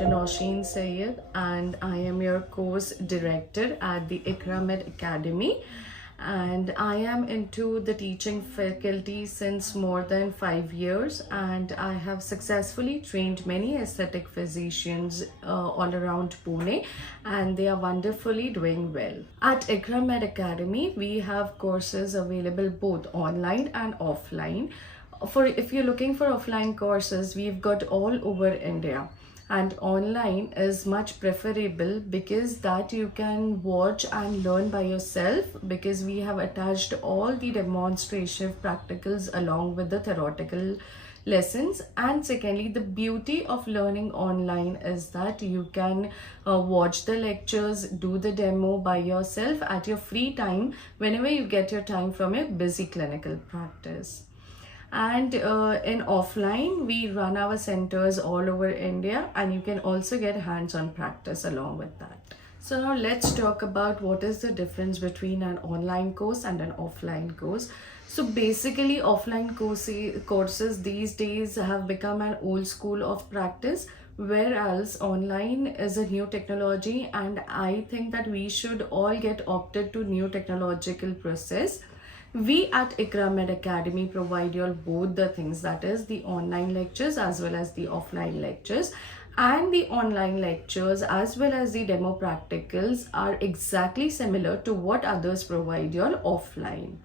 Dr. Nausheen Sayed, and I am your course director at the Iqramed Academy. And I am into the teaching faculty since more than 5 years, and I have successfully trained many aesthetic physicians all around Pune, and they are wonderfully doing well. At Iqramed Academy, we have courses available both online and offline. If you're looking for offline courses, we've got all over India, and online is much preferable because that you can watch and learn by yourself, because we have attached all the demonstration practicals along with the theoretical lessons. And secondly, the beauty of learning online is that you can watch the lectures, do the demo by yourself at your free time whenever you get your time from your busy clinical practice. And in offline, we run our centers all over India, and you can also get hands-on practice along with that. So now let's talk about what is the difference between an online course and an offline course. So basically, offline courses these days have become an old school of practice, whereas online is a new technology, and I think that we should all get opted to new technological process. We at Iqramed Academy provide you all both the things, that is the online lectures as well as the offline lectures. And the online lectures as well as the demo practicals are exactly similar to what others provide you all offline.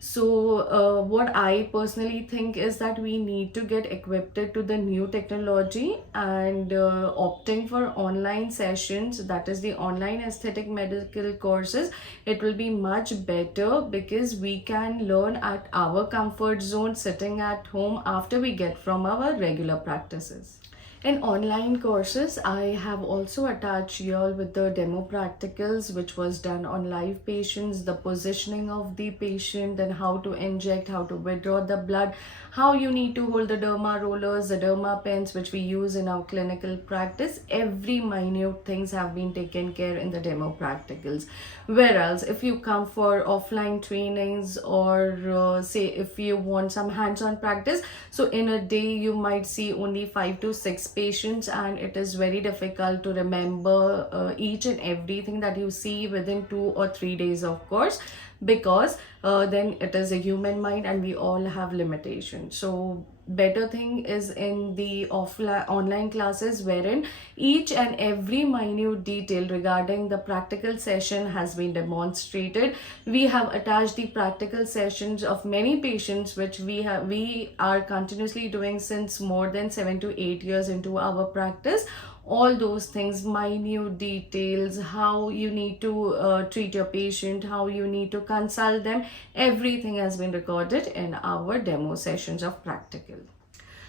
So what I personally think is that we need to get equipped to the new technology, and opting for online sessions, that is the online aesthetic medical courses, it will be much better because we can learn at our comfort zone sitting at home after we get from our regular practices. In online courses, I have also attached you all with the demo practicals, which was done on live patients, the positioning of the patient, then how to inject, how to withdraw the blood, how you need to hold the derma rollers, the derma pens, which we use in our clinical practice. Every minute things have been taken care in the demo practicals. Whereas if you come for offline trainings, or say if you want some hands-on practice, so in a day you might see only 5 to 6 patients, and it is very difficult to remember each and everything that you see within 2 or 3 days, of course, because then it is a human mind and we all have limitations. So better thing is in the online classes, wherein each and every minute detail regarding the practical session has been demonstrated. We have attached the practical sessions of many patients which we are continuously doing since more than 7 to 8 years into our practice. All those things, minute details, how you need to treat your patient, how you need to consult them, everything has been recorded in our demo sessions of practical.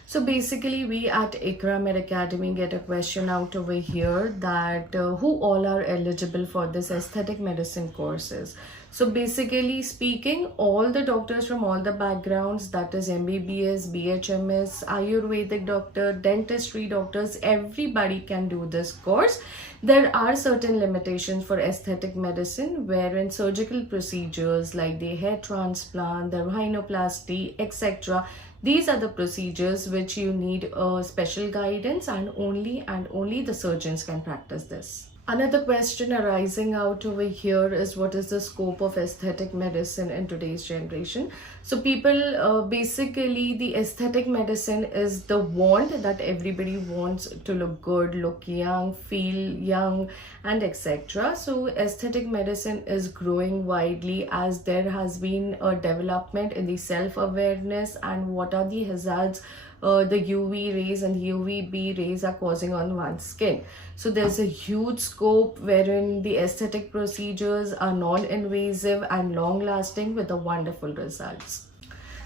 So basically, we at Iqramed Academy get a question out over here that who all are eligible for this aesthetic medicine courses. So basically speaking, all the doctors from all the backgrounds, that is MBBS, BHMs, Ayurvedic doctor, dentistry doctors, everybody can do this course. There are certain limitations for aesthetic medicine, wherein surgical procedures like the hair transplant, the rhinoplasty, etc., these are the procedures which you need special guidance, and only the surgeons can practice this. Another question arising out over here is, what is the scope of aesthetic medicine in today's generation? So people, basically the aesthetic medicine is the want that everybody wants to look good, look young, feel young, and etc. So aesthetic medicine is growing widely as there has been a development in the self-awareness and what are the hazards the UV rays and UVB rays are causing on one's skin. So there's a huge scope wherein the aesthetic procedures are non-invasive and long-lasting with the wonderful results.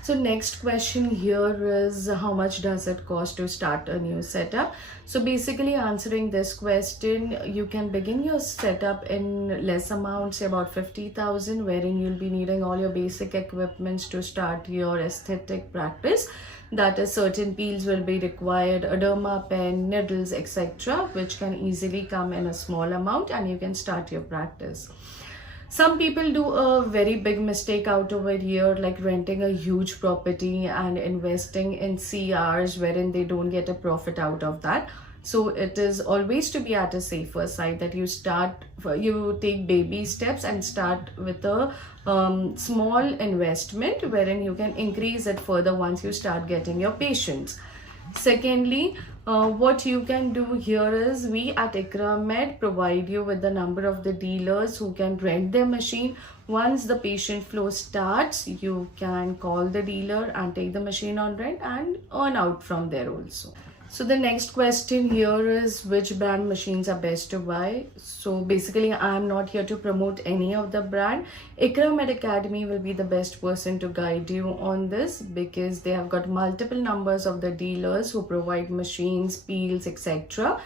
So next question here is, how much does it cost to start a new setup? So basically answering this question, you can begin your setup in less amount, say about 50,000, wherein you'll be needing all your basic equipments to start your aesthetic practice. That is, certain peels will be required, a derma pen, needles, etc., which can easily come in a small amount, and you can start your practice. Some people do a very big mistake out over here, like renting a huge property and investing in CRs wherein they don't get a profit out of that. So it is always to be at a safer side that you take baby steps and start with a small investment wherein you can increase it further once you start getting your patients. Secondly, what you can do here is we at Iqramed provide you with the number of the dealers who can rent their machine. Once the patient flow starts, you can call the dealer and take the machine on rent and earn out from there also. So the next question here is which brand machines are best to buy. So basically I am not here to promote any of the brand. Iqramed Academy will be the best person to guide you on this because they have got multiple numbers of the dealers who provide machines, peels, etc.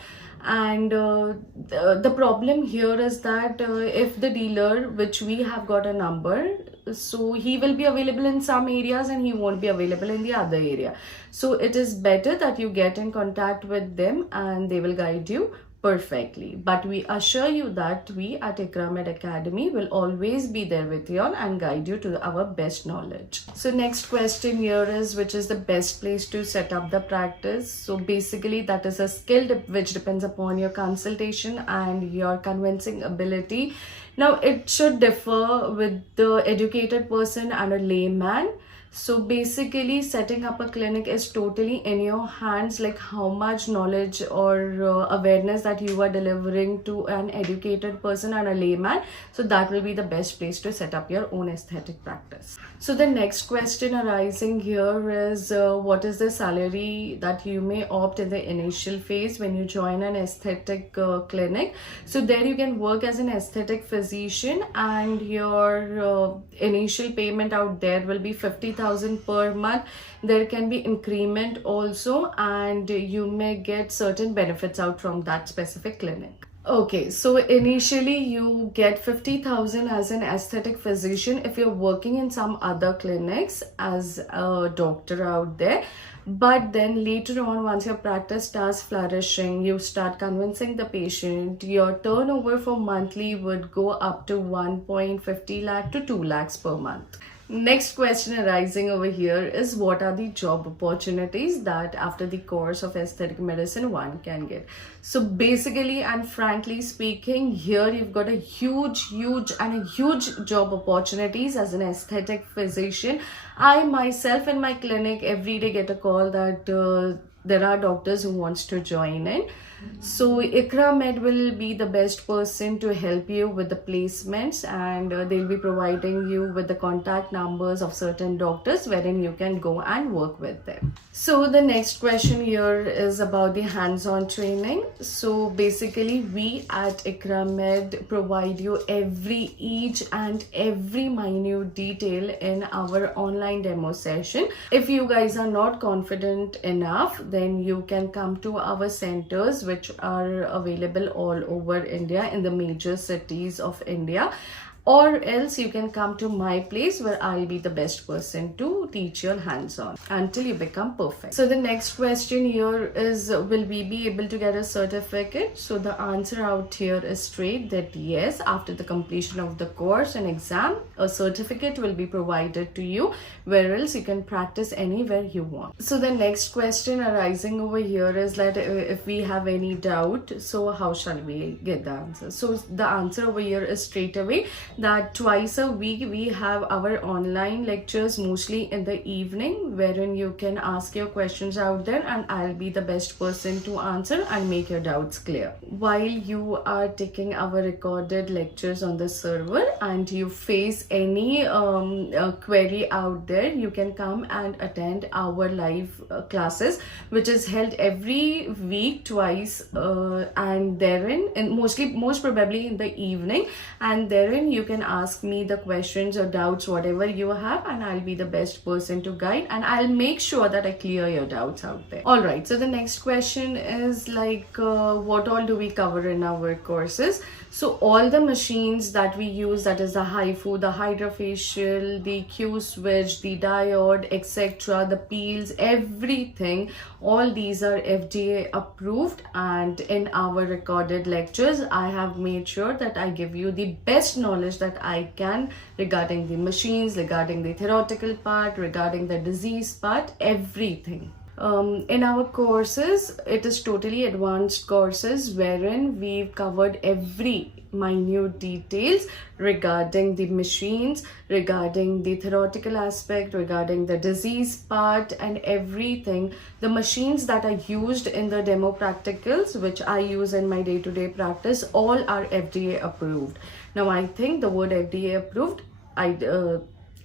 And the problem here is that if the dealer, which we have got a number, so he will be available in some areas and he won't be available in the other area. So it is better that you get in contact with them and they will guide you perfectly. But we assure you that we at Iqramed Academy will always be there with you all and guide you to our best knowledge. So next question here is which is the best place to set up the practice. So basically that is a skill which depends upon your consultation and your convincing ability. Now it should differ with the educated person and a layman. So basically setting up a clinic is totally in your hands, like how much knowledge or awareness that you are delivering to an educated person and a layman. So that will be the best place to set up your own aesthetic practice. So the next question arising here is what is the salary that you may opt in the initial phase when you join an aesthetic clinic. So there you can work as an aesthetic physician and your initial payment out there will be 50,000 per month. There can be increment also and you may get certain benefits out from that specific clinic. Okay, so initially you get 50,000 as an aesthetic physician if you're working in some other clinics as a doctor out there. But then later on, once your practice starts flourishing, you start convincing the patient, your turnover for monthly would go up to 1.50 lakh to 2 lakhs per month. Next question arising over here is what are the job opportunities that after the course of aesthetic medicine one can get. So basically and frankly speaking, here you've got a huge job opportunities as an aesthetic physician. I myself in my clinic every day get a call that there are doctors who wants to join in. So Iqramed will be the best person to help you with the placements and they'll be providing you with the contact numbers of certain doctors wherein you can go and work with them. So the next question here is about the hands-on training. So basically we at Iqramed provide you each and every minute detail in our online demo session. If you guys are not confident enough, then you can come to our centers which are available all over India in the major cities of India, or else you can come to my place where I'll be the best person to teach you hands-on until you become perfect. So the next question here is will we be able to get a certificate? So the answer out here is straight that yes, after the completion of the course and exam, a certificate will be provided to you, where else you can practice anywhere you want. So the next question arising over here is that if we have any doubt, so how shall we get the answer? So the answer over here is straight away that twice a week we have our online lectures, mostly in the evening, wherein you can ask your questions out there and I'll be the best person to answer and make your doubts clear. While you are taking our recorded lectures on the server and you face any query out there, you can come and attend our live classes which is held every week twice and therein, and most probably in the evening, and therein you can ask me the questions or doubts whatever you have and I'll be the best person to guide and I'll make sure that I clear your doubts out there. Alright, so the next question is like what all do we cover in our courses? So all the machines that we use, that is the HIFU, the hydrofacial, the Q switch, the diode, etc., the peels, everything, all these are FDA approved, and in our recorded lectures I have made sure that I give you the best knowledge that I can regarding the machines, regarding the theoretical part, regarding the disease part, everything. In our courses, it is totally advanced courses wherein we've covered every minute details regarding the machines, regarding the theoretical aspect, regarding the disease part and everything. The machines that are used in the demo practicals, which I use in my day-to-day practice, all are FDA approved. Now I think the word FDA approved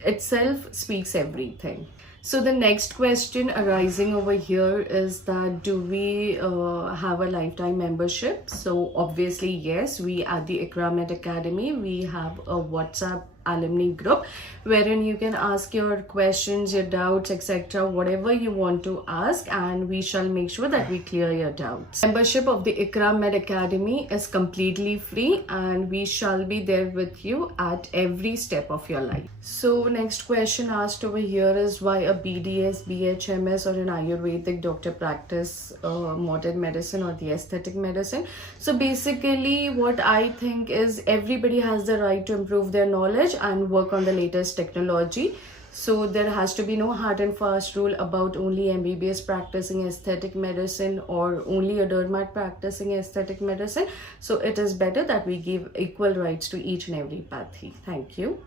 itself speaks everything. So the next question arising over here is that do we have a lifetime membership? So obviously yes, we at the Iqramed Academy, we have a WhatsApp alumni group wherein you can ask your questions, your doubts, etc., whatever you want to ask, and we shall make sure that we clear your doubts. Membership of the Iqramed Academy is completely free and we shall be there with you at every step of your life. So next question asked over here is why a BDS BHMs or an Ayurvedic doctor practice modern medicine or the aesthetic medicine. So basically what I think is everybody has the right to improve their knowledge and work on the latest technology. So there has to be no hard and fast rule about only MBBS practicing aesthetic medicine or only a dermat practicing aesthetic medicine. So it is better that we give equal rights to each and every pathy. Thank you.